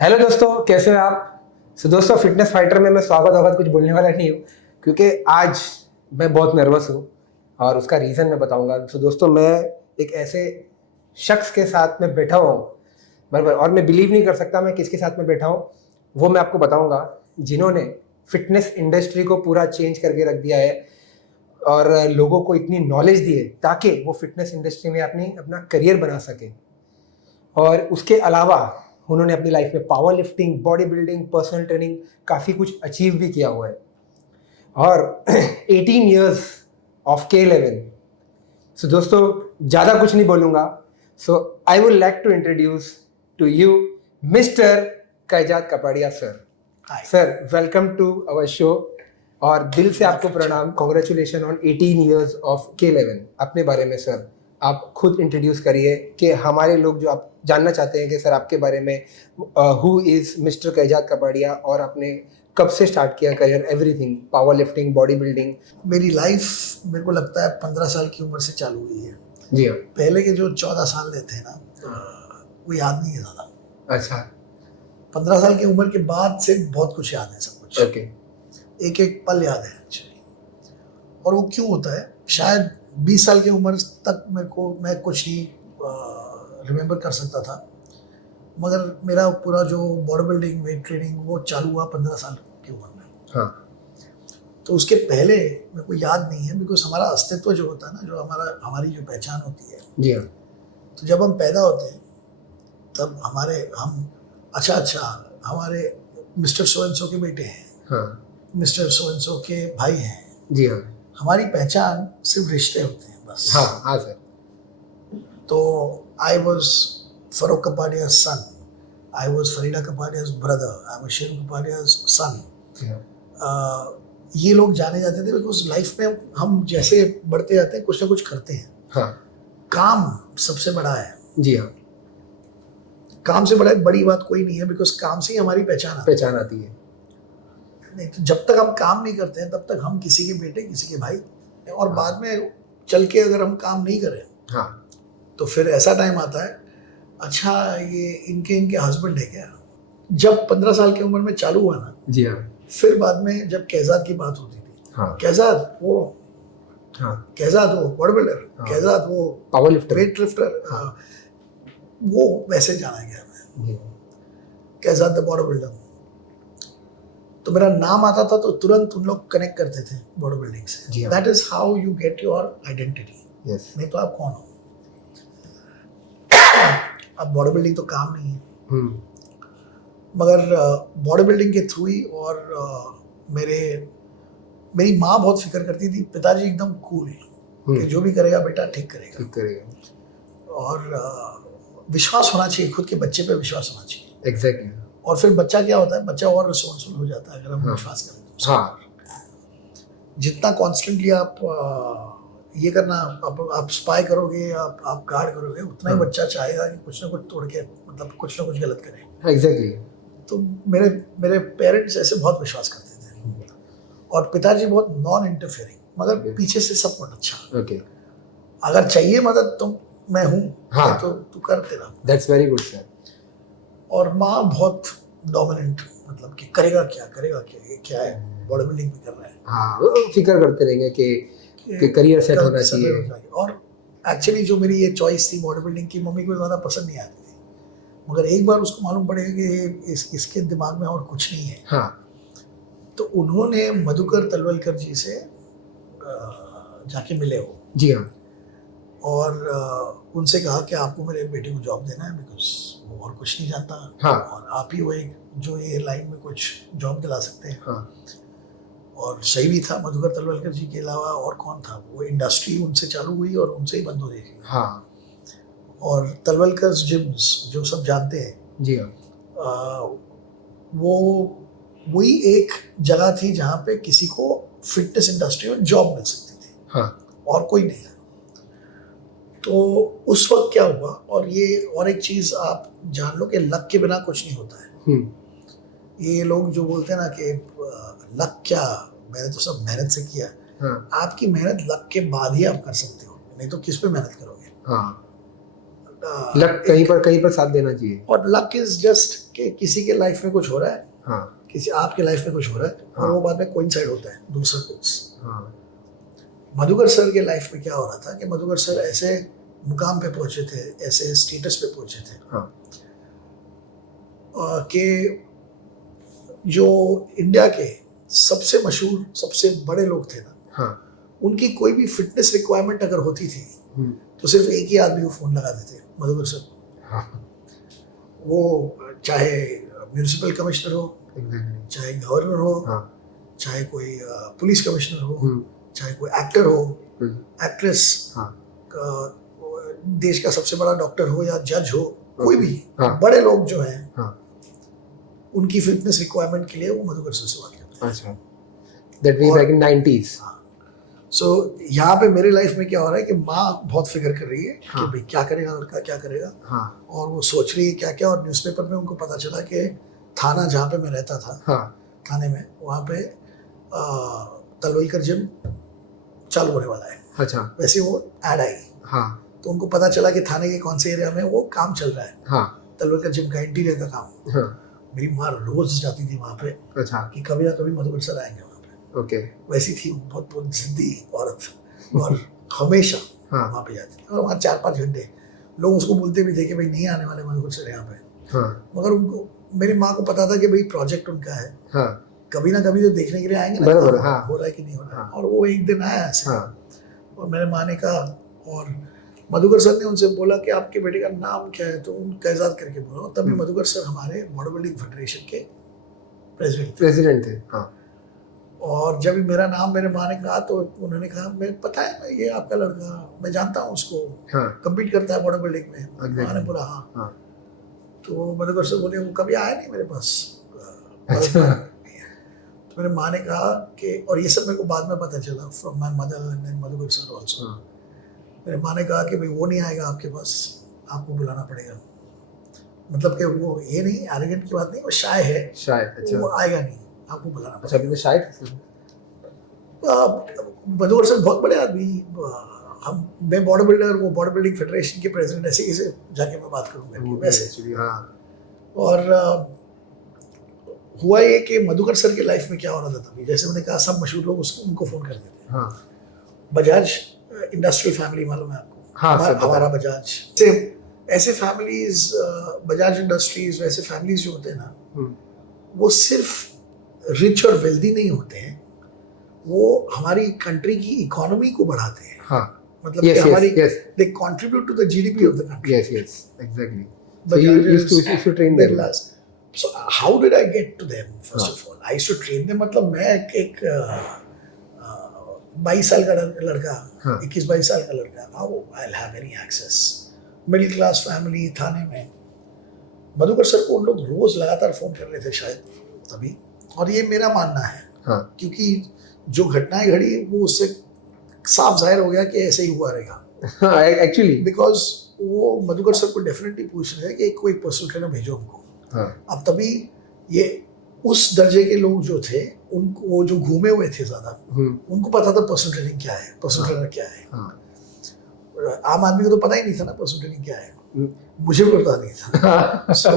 Hello दोस्तों, कैसे हो आप। दोस्तों, फिटनेस फाइटर में मैं स्वागत वगत कुछ बोलने वाला नहीं हूँ, क्योंकि आज मैं बहुत नर्वस हूँ और उसका रीज़न मैं बताऊंगा। दोस्तों, मैं एक ऐसे शख्स के साथ में बैठा हुआ हूँ, बराबर, और मैं बिलीव नहीं कर सकता मैं किसके साथ में बैठा हूँ। वो मैं आपको बताऊंगा, जिन्होंने फिटनेस इंडस्ट्री को पूरा चेंज करके रख दिया है और लोगों को इतनी नॉलेज दी है ताकि वो फिटनेस इंडस्ट्री में अपना करियर बना सके। और उसके अलावा उन्होंने अपनी लाइफ में power lifting, body building, personal training काफ़ी कुछ अचीव भी किया हुआ है। और 18 ईयर्स ऑफ K11। सो दोस्तों, ज़्यादा कुछ नहीं बोलूँगा। So I would like to introduce to you mister Kaizad Kapadia sir. Sir, welcome to our show और दिल से आपको प्रणाम। Congratulation on 18 years of K11। अपने बारे में सर आप खुद इंट्रोड्यूस करिए कि हमारे लोग जो आप जानना चाहते हैं कि सर आपके बारे में who is mister Kaizad Kapadia और आपने कब से स्टार्ट किया career, everything, power lifting, body building. मेरी लाइफ मेरे को लगता है 15 साल की उम्र से चालू हुई है। जी हाँ। पहले के जो 14 साल थे ना, वो याद नहीं है ज़्यादा। अच्छा। 15 साल की उम्र के बाद से बहुत कुछ याद है, सब कुछ। ओके। एक एक पल याद है एक्चुअली। और वो क्यों होता है, शायद 20 साल की उम्र तक मैं कुछ नहीं रिमेम्बर कर सकता था, मगर मेरा पूरा जो बॉडी बिल्डिंग, वेट ट्रेनिंग, वो चालू हुआ 15 साल की उम्र में। हाँ। तो उसके पहले मेरे को याद नहीं है, बिकॉज हमारा अस्तित्व जो होता है ना, जो हमारी जो पहचान होती है, जी हाँ। तो जब हम पैदा होते हैं तब हमारे मिस्टर सो एंड सो के बेटे हैं, हाँ। मिस्टर सो एंड सो के भाई हैं। जी हाँ। हमारी पहचान सिर्फ रिश्ते होते हैं बस। हाँ हाँ सर। तो I was Farooq Kapadia son, I was Farida Kapadia's brother, I was Sheru Kapadia's son. ये लोग जाने जाते थे बिकॉज लाइफ में हम जैसे बढ़ते जाते हैं कुछ ना कुछ करते हैं। हाँ। काम सबसे बड़ा है। जी हाँ। काम से बड़ी बात कोई नहीं है, बिकॉज काम से ही हमारी पहचान आती है। नहीं तो जब तक हम काम नहीं करते हैं तब तक हम किसी के बेटे, किसी के भाई। और हाँ। बाद में चल के अगर हम काम नहीं करें, हाँ। तो फिर ऐसा टाइम आता है, अच्छा ये इनके हस्बैंड है क्या। जब 15 साल की उम्र में चालू हुआ ना, जी हाँ। फिर बाद में जब कैजात की बात होती थी, हाँ। कैजात वो, हाँ। कैजात वो बॉडी बिल्डर, हाँ। कैजात वो पावर लिफ्टर, वेट लिफ्टर। हाँ। वो वैसे जाना गया मैं, कैजात द बॉडी बिल्डर। तो मेरा नाम आता था तो तुरंत उन लोग कनेक्ट करते थे बॉडी बिल्डिंग से। That is how you get your identity. नहीं तो आप कौन हो। अब बॉडी बिल्डिंग तो काम नहीं है, मगर बॉडी बिल्डिंग के थ्रू ही। और मेरी माँ बहुत फिक्र करती थी, पिताजी एकदम कूल कि जो भी करेगा बेटा ठीक करेगा। और विश्वास होना चाहिए, खुद के बच्चे पे विश्वास होना चाहिए। एग्जैक्टली। और फिर बच्चा क्या होता है, बच्चा और रिस्पॉन्सिबल हो जाता है अगर हम विश्वास करें तो। हाँ। जितना कॉन्स्टेंटली आप ये करना, आप स्पाई करोगे, आप गार्ड करोगे, उतना ही बच्चा चाहेगा कि कुछ ना कुछ तोड़ के, मतलब कुछ ना कुछ गलत करे। एग्जैक्टली। तो मेरे पेरेंट्स ऐसे बहुत विश्वास करते थे, और पिताजी बहुत नॉन इंटरफेयरिंग, मगर पीछे से सब बहुत अच्छा। ओके। अगर चाहिए मदद तो मैं हूँ। हाँ। तो तू कर तेरा। That's very good sir. और माँ बहुत डोमिनेंट, मतलब कि करेगा क्या, ये क्या है, बॉडी बिल्डिंग भी कर रहा है। हाँ, वो फिक्र करते रहेंगे कि करियर सेट होना चाहिए। और एक्चुअली जो मेरी ये चॉइस थी बॉडी बिल्डिंग की, मम्मी को ज़्यादा पसंद नहीं आती थी, मगर एक बार उसको मालूम पड़ेगा कि इसके दिमाग में और कुछ नहीं है। हाँ। तो उन्होंने मधुकर तलवलकर जी से जाके मिले वो। जी हाँ। और उनसे कहा कि आपको मेरे बेटे को जॉब देना है, बिकॉज वो और कुछ नहीं जानता। हाँ। और आप ही वो एक जो ये लाइन में कुछ जॉब दिला सकते हैं। हाँ। और सही भी था, मधुकर तलवलकर जी के अलावा और कौन था। वो इंडस्ट्री उनसे चालू हुई और उनसे ही बंद हो गई। हाँ। और तलवलकर जिम्स जो सब जानते हैं। जी हाँ। वो वही एक जगह थी जहाँ पे किसी को फिटनेस इंडस्ट्री में जॉब मिल सकती थी। हाँ। और कोई नहीं था। तो उस वक्त क्या हुआ, और ये और एक चीज़ आप जान लो कि लक के बिना कुछ नहीं होता है। ये लोग जो बोलते हैं ना कि लक क्या, मैंने तो सब मेहनत से किया। आपकी मेहनत लक के बाद ही आप कर सकते हो, नहीं तो किस पे मेहनत करोगे। लक कहीं पर साथ देना चाहिए। और लक इज जस्ट कि किसी के लाइफ में कुछ हो रहा है, हाँ किसी आपके लाइफ में कुछ हो रहा है और वो बाद में कोइंसाइड होता है दूसरा कुछ। हाँ मधुकर सर के लाइफ में क्या हो रहा था कि मधुकर सर ऐसे मुकाम पे पहुंचे थे, ऐसे स्टेटस पे पहुंचे थे हाँ कि जो इंडिया के सबसे मशहूर सबसे बड़े लोग थे ना, हाँ उनकी कोई भी फिटनेस रिक्वायरमेंट अगर होती थी तो सिर्फ एक ही आदमी को फोन लगा देते, मधुकर सर। हाँ वो चाहे म्यूनिसिपल कमिश्नर हो, चाहे गवर्नर हो, हाँ चाहे कोई पुलिस कमिश्नर हो, हम्म, चाहे कोई एक्टर हो, हम्म, एक्ट्रेस, हाँ देश का सबसे बड़ा डॉक्टर हो या जज हो, कोई भी हाँ बड़े लोग जो हैं हाँ उनकी फिटनेस रिक्वायरमेंट के लिए वो मधुकर सर से बात करते हैं। अच्छा, that means back in 90s। सो यहाँ पे मेरे लाइफ में क्या हो रहा है कि माँ बहुत फिक्र कर रही है हाँ। कि भाई क्या करेगा लड़का, क्या करेगा, हाँ और वो सोच रही है क्या क्या। और न्यूज़पेपर में उनको पता चला कि थाना जहाँ पे मैं रहता था, हाँ थाने में, वहाँ पे तलवलकर जिम चालू होने वाला है। अच्छा वैसे वो ऐड आई हाँ तो उनको पता चला कि थाने के कौन से एरिया में वो काम चल रहा है, हाँ तलवलकर जिम का इंटीरियर का काम। हाँ मेरी माँ रोज जाती थी वहाँ पे अच्छा कि कभी ना कभी मधुकर सर आएंगे वहाँ पे। ओके वैसी थी वो, बहुत बहुत जिद्दी औरत और हमेशा हाँ वहाँ पे जाती थी। और वहाँ 4-5 घंटे लोग उसको बोलते भी थे कि भाई नहीं आने वाले मधुकर सर यहाँ पे, हाँ मगर उनको, मेरी माँ को पता था कि भाई प्रोजेक्ट उनका है, हाँ कभी ना कभी तो देखने के लिए आएंगे ना, बराबर, हाँ। हो रहा है कि नहीं हो रहा है। हाँ। और वो एक दिन आया ऐसे, हाँ और मेरे माँ ने कहा, और मधुकर सर ने उनसे बोला कि आपके बेटे का नाम क्या है, तो उनका एजाज करके बोला। और तभी मधुकर सर हमारे बॉडी बिल्डिंग फेडरेशन के प्रेसिडेंट थे। हाँ और जब मेरा नाम मेरे माँ ने कहा तो उन्होंने कहा, मैं पता है, मैं ये आपका लड़का, मैं जानता हूँ उसको, हाँ कम्पीट करता है बॉडी बिल्डिंग में। Exactly. माँ ने बोला हाँ। हाँ तो मधुकर सर बोले वो कभी आया नहीं मेरे पास। अच्छा। तो मेरे माँ ने कहा कि, और ये सब मेरे को बाद में पता चला from my mother and Madhukar sir also. हाँ मेरे माँ ने कहा कि भाई वो नहीं आएगा आपके पास, आपको बुलाना पड़ेगा। मतलब कि वो ये नहीं, एरोगेंट की बात नहीं, वो शाय है, शायद। अच्छा वो आएगा नहीं, आपको बुलाना अच्छा, पड़ेगा। अभी तो शायद मधुकर सर बहुत बड़े आदमी, हम, मैं बॉडी बिल्डर, वो बॉडी बिल्डिंग फेडरेशन के प्रेसिडेंट, ऐसे कैसे जाके मैं बात करूँगा वैसे। एक्चुअली हाँ और हुआ ये कि मधुकर सर के लाइफ में क्या हो रहा था तभी, जैसे मैंने कहा सब मशहूर लोग उसको उनको फ़ोन करते थे। हाँ बजाज इंडस्ट्रियल फैमिली मालूम है आपको? हाँ, सब पता है। हमारा बजाज से ऐसे फैमिलीज, बजाज इंडस्ट्रीज, वैसे फैमिलीज जो होते हैं ना, वो सिर्फ रिच और वेल्दी नहीं होते हैं, वो हमारी कंट्री की इकोनॉमी को बढ़ाते हैं। हाँ मतलब Yes, कि yes, हमारी, yes. They contribute to the GDP of the country. yes yes exactly. So you used to train them. So how did I get to them? First of all, I used to train them. मतलब मैं एक 22 साल का लड़का, हाँ. 21-22 साल का लड़का, how I'll have any access? Middle class family, Thane में। मधुकर सर को उन लोग रोज लगातार फोन कर रहे थे शायद तभी। और ये मेरा मानना है, हाँ क्योंकि जो घटनाएं घड़ी वो उससे साफ जाहिर हो गया कि ऐसे ही हुआ रहेगा। एक्चुअली बिकॉज वो मधुकर सर को डेफिनेटली पूछ रहे हैं कि कोई पर्सनल ट्रेनर भेजो हमको। हाँ अब तभी ये उस दर्जे के लोग जो थे, उनको, वो जो घूमे हुए थे ज्यादा, उनको पता था पर्सनल ट्रेनिंग क्या है, पर्सनल ट्रेनर क्या है। हाँ आम आदमी को तो पता ही नहीं था ना पर्सनल ट्रेनिंग क्या है, मुझे भी पता नहीं था। सो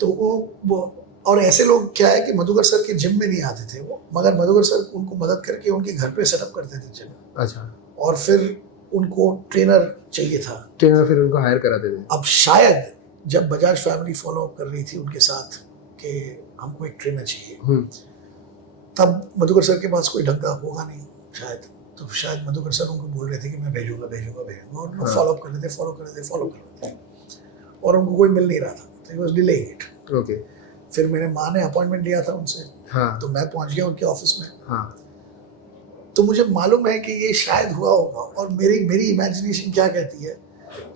तो वो और ऐसे लोग क्या है कि मधुकर सर के जिम में नहीं आते थे वो, मगर मधुकर सर उनको मदद करके उनके घर पे सेटअप करते थे जिम। अच्छा, और फिर उनको ट्रेनर चाहिए था, ट्रेनर फिर उनको हायर कराते थे। अब शायद जब बजाज फैमिली फॉलो अप कर रही थी उनके साथ कि हमको एक ट्रेनर चाहिए, तब मधुकर सर के पास कोई ढंग का होगा नहीं शायद, तो शायद मधुकर सर उनको बोल रहे थे कि मैं भेजूंगा भेजूंगा भेजूंगा, और लोग फॉलो अप कर रहे थे, फॉलो कर रहे थे, और उनको कोई मिल नहीं रहा था, तो he was delaying it. Okay, फिर मेरे माँ ने अपॉइंटमेंट लिया था उनसे, हाँ तो मैं पहुंच गया उनके ऑफिस में। हाँ तो मुझे मालूम है कि ये शायद हुआ होगा, और मेरी इमेजिनेशन क्या कहती है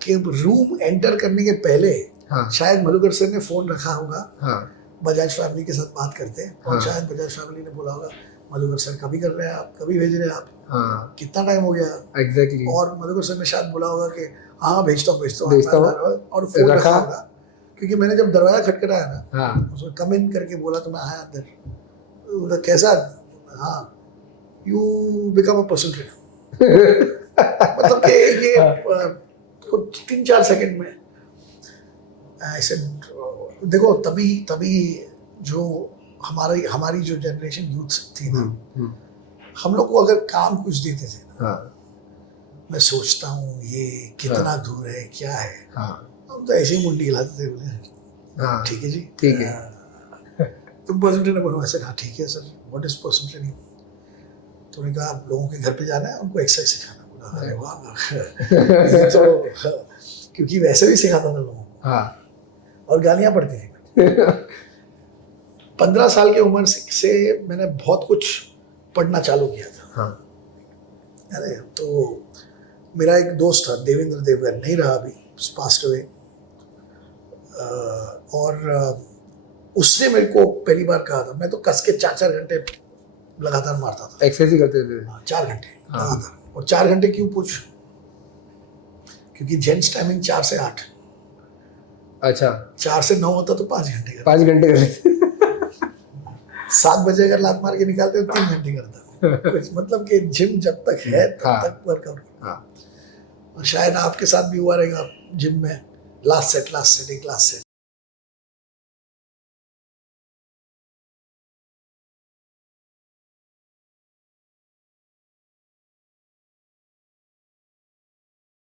कि रूम एंटर करने के पहले हाँ शायद मधुकर सर ने फोन रखा होगा, हाँ बजाज फैमिली के साथ बात करते हैं, और हाँ। शायद बजाज फैमिली ने बोला होगा मधुकर सर कभी कर रहे हैं आप, कभी भेज रहे हैं आप, हाँ कितना टाइम हो गया। एग्जैक्टली। और मधुकर सर ने शायद बोला होगा कि हाँ भेजता हूँ और फोन रखा होगा, क्योंकि मैंने जब दरवाजा खटखटाया ना, हाँ उसको कम इन करके बोला, तो मैं आया अंदर, कैसा, हाँ you become a person trainer. मतलब कि ये उसको 3-4 सेकंड में ऐसे देखो, तभी जो हमारी जो जनरेशन यूथ थी ना, हम लोग को अगर काम कुछ देते थे ना, हाँ मैं सोचता हूँ ये कितना हाँ। दूर है, क्या है, हाँ हम तो ऐसे ही मुंडी हिलाते थे, बोले हाँ ठीक है जी, ठीक है। तुम पर्सनल ट्रेनर बनो। ऐसे हाँ ठीक है sir, what is personal training? तो उन्होंने कहा आप लोगों के घर पे जाना है, उनको एक्सरसाइज सिखाना। बोला अरे वाह, ये तो क्योंकि वैसे भी सिखाता था लोगों को, हाँ और गालियाँ पड़ती थी। 15 साल की उम्र से मैंने बहुत कुछ पढ़ना चालू किया था। हाँ अरे तो मेरा एक दोस्त था देवेंद्र देवगन, नहीं रहा अभी, पास्ट अवे, और उसने मेरे को पहली बार कहा था, मैं तो कस के 4-4 घंटे लगातार मारता था। एक्सरसाइज ही करते थे। 4 घंटे हाँ। लगातार। और 4 घंटे क्यों पूछ? क्योंकि जेंट्स टाइमिंग 4 से 8, अच्छा 4 से 9 होता तो 5 घंटे करता। 5 घंटे कर लेते। 7 बजे अगर लात मार के निकालते तो 3 घंटे करता। कुछ मतलब कि जिम जब तक है तब हाँ। तक वर्कआउट। हाँ और शायद आपके साथ भी हुआ रहेगा जिम में, लास्ट सेट, एक लास्ट सेट।